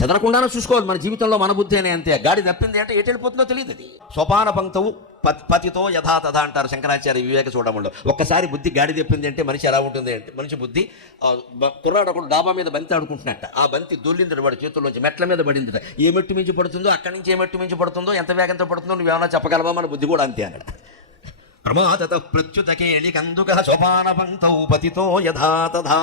చెదరకుండానే చూసుకోవాలి మన జీవితంలో మన బుద్ధి అనే అంతే. గాడి తప్పింది అంటే ఎటు వెళ్ళిపోతుందో తెలియదు అది. సోపాన పంక్తవు పతి పతితో యథాతథ అంటారు శంకరాచార్య వివేక చూడమంలో ఒక్కసారి బుద్ధి గాడి తప్పింది అంటే మనిషి ఎలా ఉంటుంది అంటే మనిషి బుద్ధి కుర్రాడు ఒకడు డాబా మీద బంతి ఆడుకుంటున్నట్ట. ఆ బంతి దొల్లిందట వాడి చేతుల్లోంచి మెట్ల మీద పడిందట. ఏ మెట్టు మించి పడుతుందో అక్కడి నుంచి ఏ మెట్టు మించి పడుతుందో ఎంత వేగంతో పడుతుందో నువ్వు ఏమైనా చెప్పగలవా? మన బుద్ధి కూడా అంతే అన్నాడు. ప్రమాదత ప్రత్యుతకేళి కందుక సోపాన ఉపతితో పతితో యథా తథా.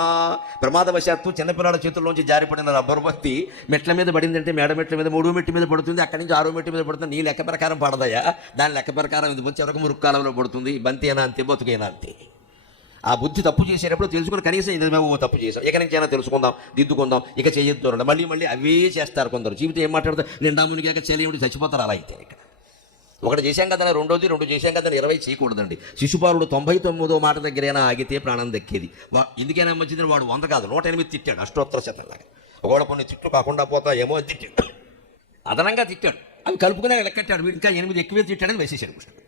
ప్రమాదవశాత్తు చిన్నపిల్లల చేతుల్లోంచి జారిపడిన రబ్బరు బత్తి మెట్ల మీద పడిందంటే మేడ మెట్ల మీద మూడు మెట్టు మీద పడుతుంది అక్కడి నుంచి ఆరో మెట్టు మీద పడుతుంది. నీ లెక్క ప్రకారం పడదయా దాని లెక్క ప్రకారం ఇది వచ్చే వరకు మురుక్కాలంలో పడుతుంది. బంతి అయినా అంతే బతుకైనా అంతే. ఆ బుద్ధి తప్పు చేసేటప్పుడు తెలుసుకుని కనీసం ఇది మేము తప్పు చేసాం ఇక నుంచి అయినా తెలుసుకుందాం దిద్దుకుందాం ఇక చేయొద్దు మళ్ళీ మళ్ళీ అవే చేస్తారు కొందరు. జీవితం ఏం మాట్లాడతారు? నిండా మునిగాక చేయలేముడి చచ్చిపోతారు అలా అయితే. ఇక్కడ ఒకటి చేశాం కదా రెండోది రెండు చేశాం కదా ఇరవై చేయకూడదండి. శిశుపాలుడు తొంభై తొమ్మిదో మాట దగ్గరైనా ఆగితే ప్రాణం దక్కేది. వా ఎందుకైనా మంచిది వాడు వంద కాదు నూట ఎనిమిది తిట్టాడు అష్టోత్తర శతంలాగా ఒకవేళ కొన్ని తిట్లు కాకుండా పోతా ఏమో అని తిట్టాడు. అదనంగా తిట్టాడు. అవి కలుపుకునే లెక్కట్టాడు. వీడు ఇంకా ఎనిమిది ఎక్కువే తిట్టాడని వేసేసాడు కృష్ణుడు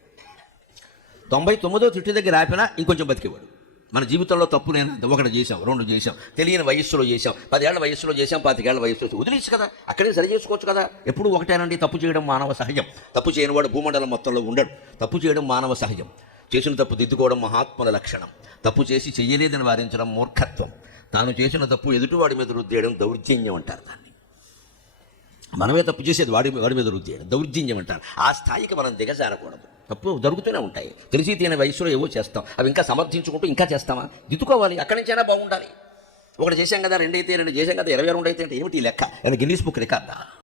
తొంభై తొమ్మిదో తిట్టు దగ్గర ఆపినా ఇంకొంచెం బతికేవాడు. మన జీవితంలో తప్పు నేను ఒకటి చేశాం రెండు చేశాం తెలియని వయస్సులో చేశాం పదేళ్ళ వయస్సులో చేశాం పాతికేళ్ళ వయస్సులో చేశాం. వదిలేచ్చు కదా అక్కడే సరి చేసుకోవచ్చు కదా. ఎప్పుడు ఒకటేనండి తప్పు చేయడం మానవ సహజం. తప్పు చేయని వాడు భూమండలం మొత్తంలో ఉండడు. తప్పు చేయడం మానవ సహజం. చేసిన తప్పు దిద్దుకోవడం మహాత్ముల లక్షణం. తప్పు చేసి చేయలేదని వారించడం మూర్ఖత్వం. తాను చేసిన తప్పు ఎదుటివాడి మీద రుద్దేయడం దౌర్జన్యం అంటారు దాన్ని. మనమే తప్పు చేసేది వాడి వాడి మీద రుద్దేయడం దౌర్జన్యం అంటారు. ఆ స్థాయికి మనం దిగజారకూడదు. తప్పు జరుగుతూనే ఉంటాయి. తెలిసి తీయని వయసులో ఏవో చేస్తాం. అవి ఇంకా సమర్థించుకుంటూ ఇంకా చేస్తామా? దిద్దుకోవాలి. అక్కడి నుంచైనా బాగుండాలి. ఒకటి చేశాం కదా రెండైతే రెండు చేశాం కదా ఇరవై రెండు అయితే అంటే ఏమిటి లెక్క? అది గిన్నీస్ బుక్ రికార్డా